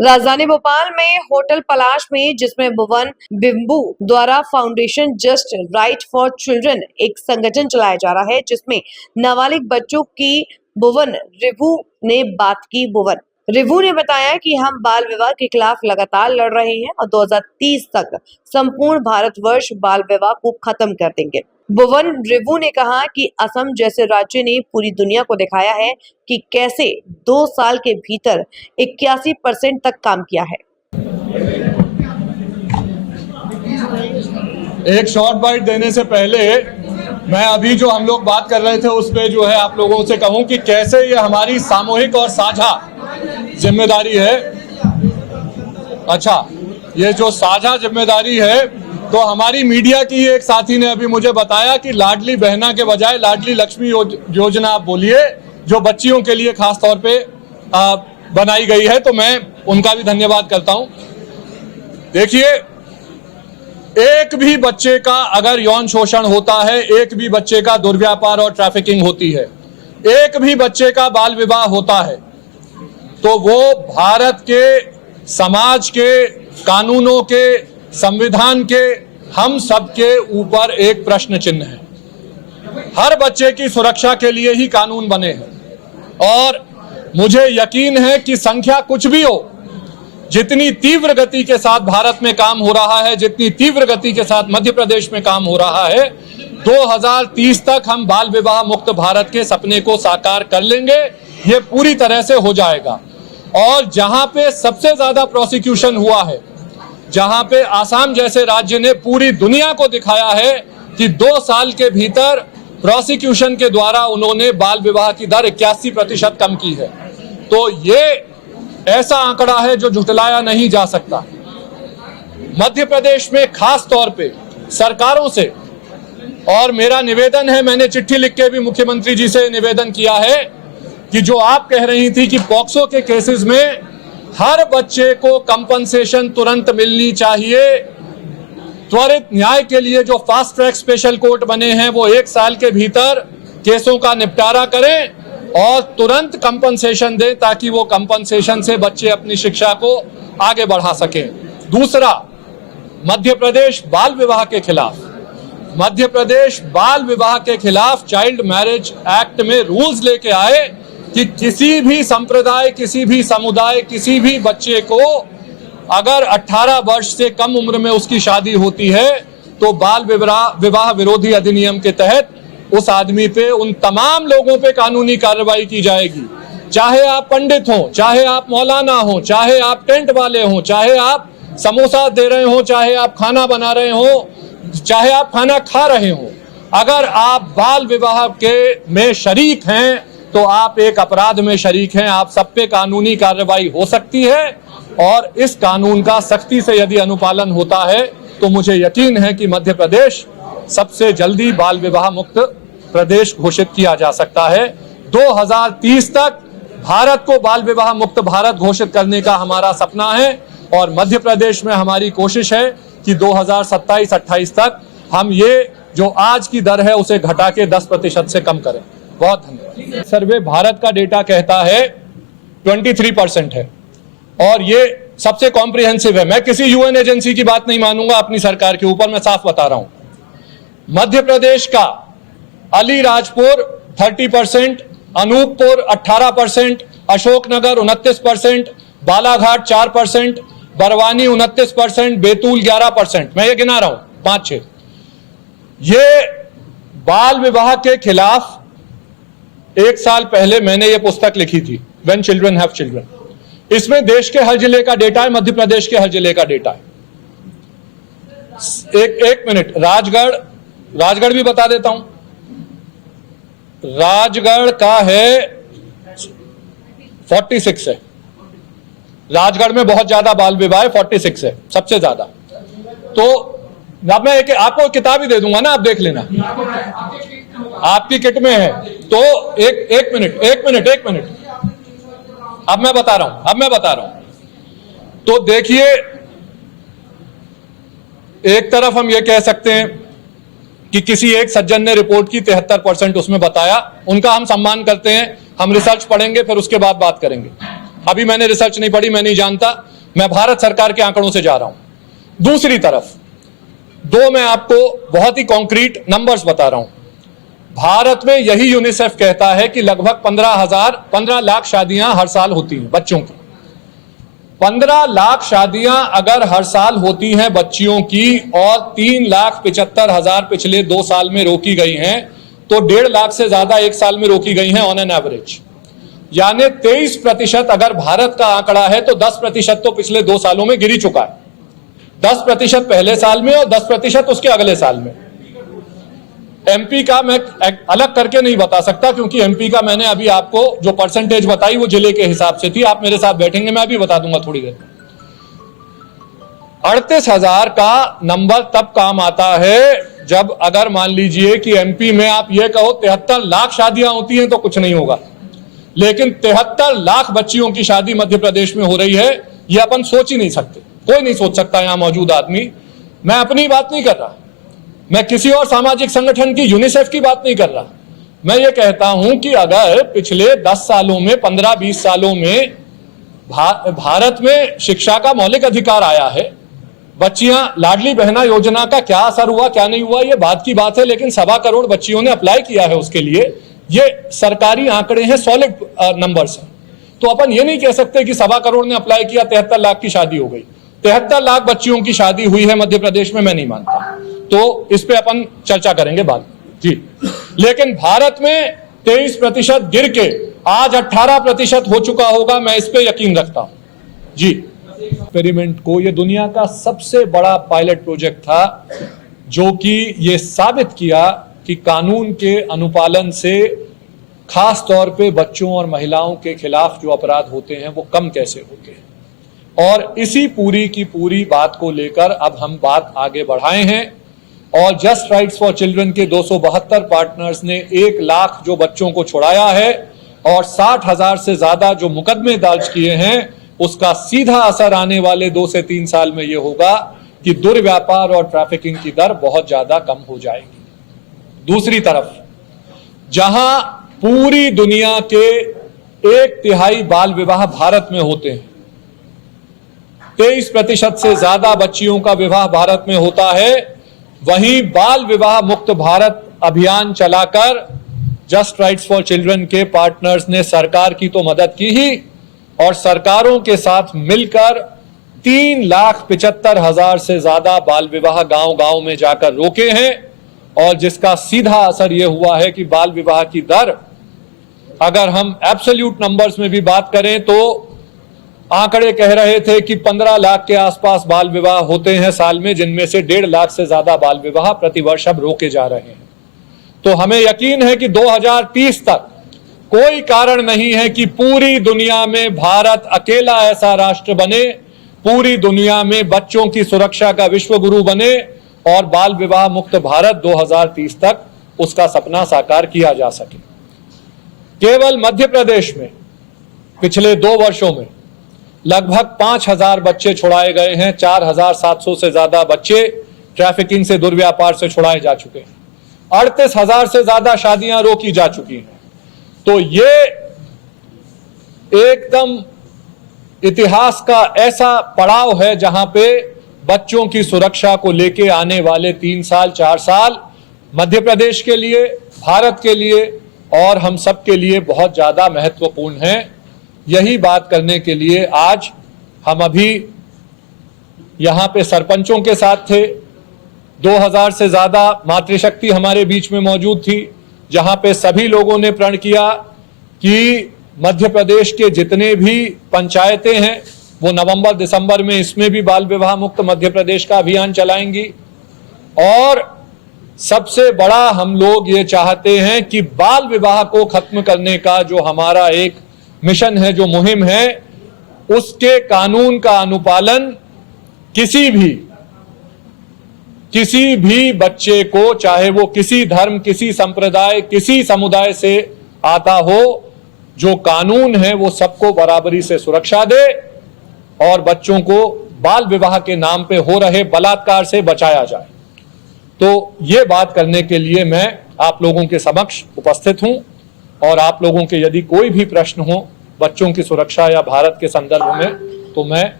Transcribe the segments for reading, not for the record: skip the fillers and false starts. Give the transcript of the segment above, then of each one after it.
राजधानी भोपाल में होटल पलाश में, जिसमें भुवन बिम्बू द्वारा foundation just right for children एक संगठन चलाया जा रहा है, जिसमें नाबालिग बच्चों की भुवन रिभू ने बात की। भुवन रिभू ने बताया कि हम बाल विवाह के खिलाफ लगातार लड़ रहे हैं और 2030 तक संपूर्ण भारतवर्ष बाल विवाह को खत्म कर देंगे। भुवन रिभू ने कहा कि असम जैसे राज्य ने पूरी दुनिया को दिखाया है कि कैसे 2 साल के भीतर 81% तक काम किया है। एक शॉर्ट बाइट देने से पहले मैं अभी जो हम लोग बात कर रहे थे उस पे जो है आप लोगों से कहूं कि कैसे ये हमारी सामूहिक और साझा जिम्मेदारी है। अच्छा, ये जो साझा जिम्मेदारी है तो हमारी मीडिया की एक साथी ने अभी मुझे बताया कि लाडली बहना के बजाय लाडली लक्ष्मी योजना आप बोलिए, जो बच्चियों के लिए खास तौर पे बनाई गई है, तो मैं उनका भी धन्यवाद करता हूं। देखिए, एक भी बच्चे का अगर यौन शोषण होता है, एक भी बच्चे का दुर्व्यापार और ट्रैफिकिंग होती है, एक भी बच्चे का बाल विवाह होता है, तो वो भारत के समाज के कानूनों के संविधान के हम सबके ऊपर एक प्रश्न चिन्ह है। हर बच्चे की सुरक्षा के लिए ही कानून बने हैं और मुझे यकीन है कि संख्या कुछ भी हो, जितनी तीव्र गति के साथ भारत में काम हो रहा है, जितनी तीव्र गति के साथ मध्य प्रदेश में काम हो रहा है, 2030 तक हम बाल विवाह मुक्त भारत के सपने को साकार कर लेंगे। ये पूरी तरह से हो जाएगा। और जहां पे सबसे ज्यादा प्रोसिक्यूशन हुआ है, जहां पे आसाम जैसे राज्य ने पूरी दुनिया को दिखाया है कि 2 साल के भीतर प्रोसिक्यूशन के द्वारा उन्होंने बाल विवाह की दर 81% कम की है, तो ये ऐसा आंकड़ा है जो झुटलाया नहीं जा सकता। मध्य प्रदेश में खास तौर पे सरकारों से, और मेरा निवेदन है, मैंने चिट्ठी लिख के भी मुख्यमंत्री जी से निवेदन किया है कि जो आप कह रही थी कि पॉक्सो के केसेस में हर बच्चे को कंपनसेशन तुरंत मिलनी चाहिए, त्वरित न्याय के लिए जो फास्ट ट्रैक स्पेशल कोर्ट बने हैं वो 1 साल के भीतर केसों का निपटारा करें और तुरंत कंपनसेशन दें, ताकि वो कंपनसेशन से बच्चे अपनी शिक्षा को आगे बढ़ा सकें। दूसरा, मध्य प्रदेश बाल विवाह के खिलाफ, मध्य प्रदेश बाल विवाह के खिलाफ चाइल्ड मैरिज एक्ट में रूल्स लेके आए कि किसी भी संप्रदाय, किसी भी समुदाय, किसी भी बच्चे को अगर 18 वर्ष से कम उम्र में उसकी शादी होती है तो बाल विवाह विरोधी अधिनियम के तहत उस आदमी पे, उन तमाम लोगों पे कानूनी कार्रवाई की जाएगी। चाहे आप पंडित हो, चाहे आप मौलाना हो, चाहे आप टेंट वाले हो, चाहे आप समोसा दे रहे हो, चाहे आप खाना बना रहे हो, चाहे आप खाना खा रहे हो, अगर आप बाल विवाह के में शरीक हैं तो आप एक अपराध में शरीक हैं। आप सब पे कानूनी कार्रवाई हो सकती है और इस कानून का सख्ती से यदि अनुपालन होता है तो मुझे यकीन है कि मध्य प्रदेश सबसे जल्दी बाल विवाह मुक्त प्रदेश घोषित किया जा सकता है। 2030 तक भारत को बाल विवाह मुक्त भारत घोषित करने का हमारा सपना है और मध्य प्रदेश में हमारी कोशिश है कि 2027-28 तक हम ये जो आज की दर है उसे घटा के 10% से कम करें। बहुत धन्यवाद। सर्वे भारत का डेटा कहता है 23% है और ये सबसे कॉम्प्रिहेंसिव है। मैं किसी यूएन एजेंसी की बात नहीं मानूंगा अपनी सरकार के ऊपर, मैं साफ बता रहा हूं। मध्य प्रदेश का अलीराजपुर 30%, अनूपपुर 18%, अशोकनगर 29%, बालाघाट 4%, बरवानी 29%, बैतूल 11%, मैं ये गिना रहा हूं 5-6। ये बाल विवाह के खिलाफ 1 साल पहले मैंने ये पुस्तक लिखी थी, व्हेन चिल्ड्रन हैव चिल्ड्रन। इसमें देश के हर जिले का डेटा है, मध्य प्रदेश के हर जिले का डेटा है। एक मिनट, राजगढ़ भी बता देता हूं। राजगढ़ का है 46 है, राजगढ़ में बहुत ज्यादा बाल विवाह 46 है, सबसे ज्यादा। तो अब मैं आपको किताब ही दे दूंगा ना, आप देख लेना, आपकी किट में है। तो एक मिनट, अब मैं बता रहा हूं। तो देखिए, एक तरफ हम ये कह सकते हैं कि किसी एक सज्जन ने रिपोर्ट की 73% उसमें बताया, उनका हम सम्मान करते हैं, हम रिसर्च पढ़ेंगे फिर उसके बाद बात करेंगे। अभी मैंने रिसर्च नहीं पढ़ी, मैं नहीं जानता, मैं भारत सरकार के आंकड़ों से जा रहा हूं। दूसरी तरफ दो मैं आपको बहुत ही कॉन्क्रीट नंबर्स बता रहा हूं। भारत में यही यूनिसेफ कहता है कि लगभग 15 लाख शादियां हर साल होती हैं बच्चों की। 15 लाख शादियां अगर हर साल होती हैं बच्चियों की और 3,75,000 पिछले 2 साल में रोकी गई हैं, तो 1.5 लाख से ज्यादा एक साल में रोकी गई हैं ऑन एन एवरेज। यानी 23% अगर भारत का आंकड़ा है तो 10% तो पिछले 2 सालों में गिरी चुका है। 10% पहले साल में और 10% उसके अगले साल में। एमपी का मैं अलग करके नहीं बता सकता, क्योंकि एमपी का मैंने अभी आपको जो परसेंटेज बताई वो जिले के हिसाब से थी। आप मेरे साथ बैठेंगे, मैं अभी बता दूंगा थोड़ी देर। 38,000 का नंबर तब काम आता है जब अगर मान लीजिए कि एमपी में आप ये कहो 73 लाख शादियां होती हैं तो कुछ नहीं होगा, लेकिन 73 लाख बच्चियों की शादी मध्य प्रदेश में हो रही है, ये अपन सोच ही नहीं सकते। कोई नहीं सोच सकता यहां मौजूद आदमी। मैं अपनी बात नहीं कर रहा, मैं किसी और सामाजिक संगठन की यूनिसेफ की बात नहीं कर रहा। मैं ये कहता हूं कि अगर पिछले 10 सालों में 15-20 सालों में भारत में शिक्षा का मौलिक अधिकार आया है, बच्चियां लाडली बहना योजना का क्या असर हुआ क्या नहीं हुआ ये बात की बात है, लेकिन 1.25 करोड़ बच्चियों ने अप्लाई किया है उसके लिए। ये सरकारी आंकड़े हैं, सॉलिड नंबर्स हैं। तो अपन ये नहीं कह सकते कि 1.25 करोड़ ने अप्लाई किया 73 लाख की शादी हो गई। 73 लाख बच्चियों की शादी हुई है मध्य प्रदेश में, मैं नहीं मानता। तो इस पे अपन चर्चा करेंगे बाद में जी। लेकिन भारत में 23% गिर के आज 18% हो चुका होगा, मैं इस पे यकीन रखता हूं जी। एक्सपेरिमेंट को ये दुनिया का सबसे बड़ा पायलट प्रोजेक्ट था, जो कि ये साबित किया कि कानून के अनुपालन से खास तौर पे बच्चों और महिलाओं के खिलाफ जो अपराध होते हैं वो कम कैसे होते हैं। और इसी पूरी की पूरी बात को लेकर अब हम बात आगे बढ़ाए हैं और जस्ट राइट्स फॉर चिल्ड्रन के 272 पार्टनर्स ने 1 लाख जो बच्चों को छुड़ाया है और 60,000 से ज्यादा जो मुकदमे दर्ज किए हैं, उसका सीधा असर आने वाले 2 से 3 साल में यह होगा कि दुर्व्यापार और ट्रैफिकिंग की दर बहुत ज्यादा कम हो जाएगी। दूसरी तरफ जहां पूरी दुनिया के 1/3 बाल विवाह भारत में होते हैं, 23% से ज्यादा बच्चियों का विवाह भारत में होता है, वहीं बाल विवाह मुक्त भारत अभियान चलाकर जस्ट राइट्स फॉर चिल्ड्रन के पार्टनर्स ने सरकार की तो मदद की ही और सरकारों के साथ मिलकर 3,75,000 से ज्यादा बाल विवाह गांव-गांव में जाकर रोके हैं। और जिसका सीधा असर यह हुआ है कि बाल विवाह की दर, अगर हम एब्सोल्यूट नंबर्स में भी बात करें तो आंकड़े कह रहे थे कि 15 लाख के आसपास बाल विवाह होते हैं साल में, जिनमें से 1.5 लाख से ज्यादा बाल विवाह प्रतिवर्ष अब रोके जा रहे हैं। तो हमें यकीन है कि 2030 तक कोई कारण नहीं है कि पूरी दुनिया में भारत अकेला ऐसा राष्ट्र बने, पूरी दुनिया में बच्चों की सुरक्षा का विश्व गुरु बने और बाल विवाह मुक्त भारत 2030 तक उसका सपना साकार किया जा सके। केवल मध्य प्रदेश में पिछले 2 वर्षों में लगभग 5,000 बच्चे छुड़ाए गए हैं। 4,700 से ज्यादा बच्चे ट्रैफिकिंग से, दुर्व्यापार से छुड़ाए जा चुके हैं। 38,000 से ज्यादा शादियां रोकी जा चुकी हैं। तो ये एकदम इतिहास का ऐसा पड़ाव है जहां पे बच्चों की सुरक्षा को लेके आने वाले 3 साल 4 साल मध्य प्रदेश के लिए, भारत के लिए और हम सब के लिए बहुत ज्यादा महत्वपूर्ण है। यही बात करने के लिए आज हम अभी यहां पे सरपंचों के साथ थे। 2000 से ज्यादा मातृशक्ति हमारे बीच में मौजूद थी, जहां पे सभी लोगों ने प्रण किया कि मध्य प्रदेश के जितने भी पंचायतें हैं वो नवंबर दिसंबर में इसमें भी बाल विवाह मुक्त मध्य प्रदेश का अभियान चलाएंगी। और सबसे बड़ा हम लोग ये चाहते हैं कि बाल विवाह को खत्म करने का जो हमारा एक मिशन है, जो मुहिम है, उसके कानून का अनुपालन किसी भी बच्चे को, चाहे वो किसी धर्म, किसी संप्रदाय, किसी समुदाय से आता हो, जो कानून है वो सबको बराबरी से सुरक्षा दे और बच्चों को बाल विवाह के नाम पे हो रहे बलात्कार से बचाया जाए। तो ये बात करने के लिए मैं आप लोगों के समक्ष उपस्थित हूं और आप लोगों के यदि कोई भी प्रश्न हो बच्चों की सुरक्षा या भारत के संदर्भ में, तो मैं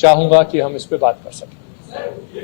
चाहूंगा कि हम इस पे बात कर सकें।